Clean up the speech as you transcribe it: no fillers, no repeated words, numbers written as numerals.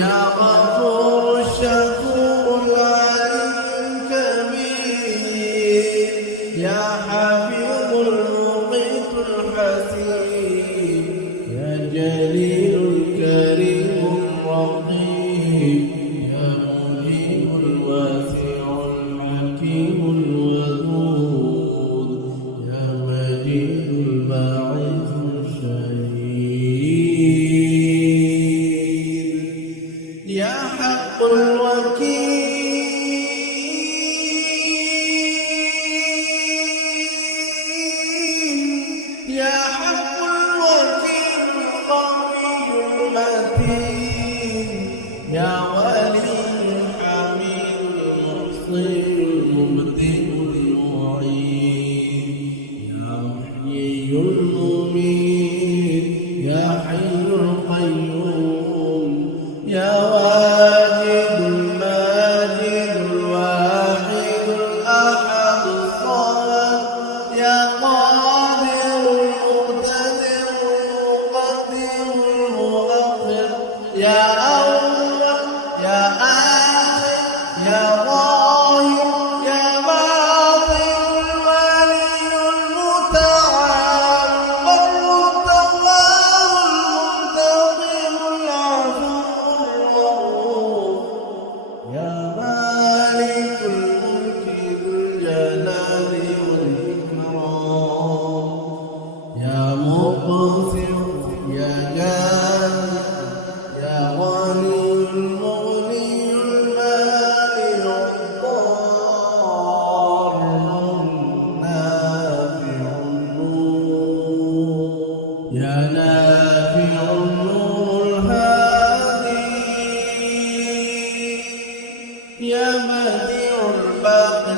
يا غفور الشكور العليم الكبير يا حفيظ المقيت الحسيب يا جليل الكريم الرقيب يا مجيب الواسع الحكيم الودود يا مجيد الباعث الشهيد يا حق الوكيل يا حق الوكيل القوي المتين يا ولي الحميد المحصي المبدئ المعين يا محيي المميت يا حي القيوم يا واجد الماجد الواحد الأحد الصمد يا قادر المقتدر المقدم المؤخر يا أول يا آخر يا ظاهر يا باطن الولي المتعال البر التواب المنتقم العفو الرؤوف يا مالك الملك ذو الجلال والإكرام يا مقسم يا جامع يا غني المغني المانع الضار النافع النور يا نافع النور الهادي يا بديع الباقي